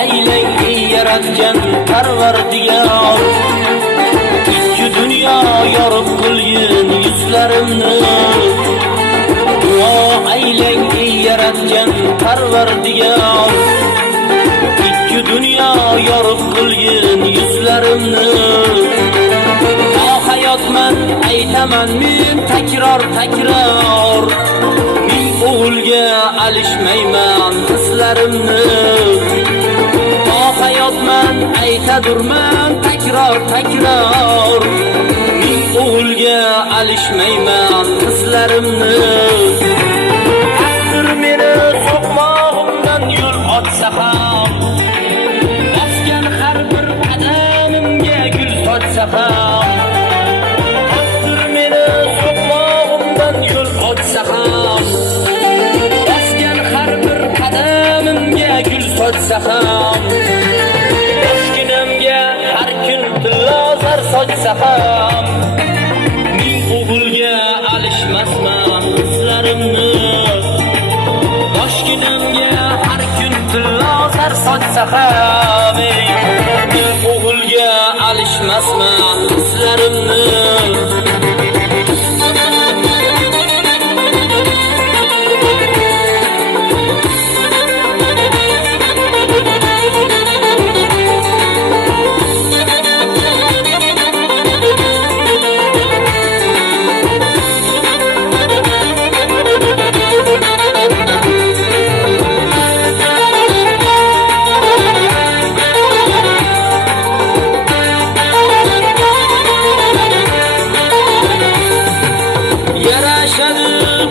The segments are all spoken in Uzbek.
aylang ey yaratgan Parvardigor. Ikki dunyo yorib qilgin yuzlarimni. Duo aylang ey yaratgan Parvardigor. Ikki dunyo yorib qilgin yuzlarimni. Hayotman aytaman men takror men o'g'ilga alishmayman hislarimni. Hayotman aytadurman takror men o'g'ilga alishmayman hislarimni. Taqdir meni so'qmog'imdan yo'l ochsa ham, bosgan har bir qadamimga gul sochsa ham, bosgan har bir qadamimga gul sochsa ham, yoshginamga har kun tillozar sochsa ham, men o'g'ilga alishmasman hislarimni. Yoshginamga har kun tillozar sochsa ham, men o'g'ilga alishmasman hislarimni.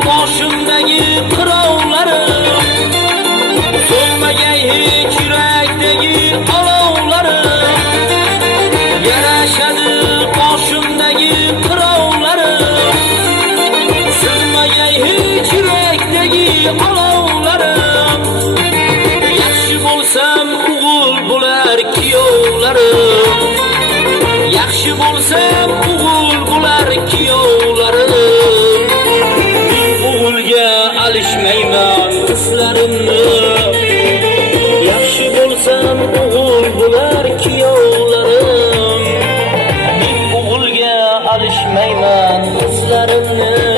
Boshimdagi qirovlarim, so'nmagay hech yurakdagi olovlarim. Yarashadi boshimdagi qirovlarim, so'nmagay hech yurakdagi olovlarim. Yaxshi bo'lsam o'g'il bo'lar kuyovlarim, yaxshi bo'lsam o'g'il bo'lar kuyovlarim. Alishmayman hislarimni. Yaxshi bo'lsam o'g'il bo'lar kuyovlarim, men o'g'ilga alishmayman hislarimni.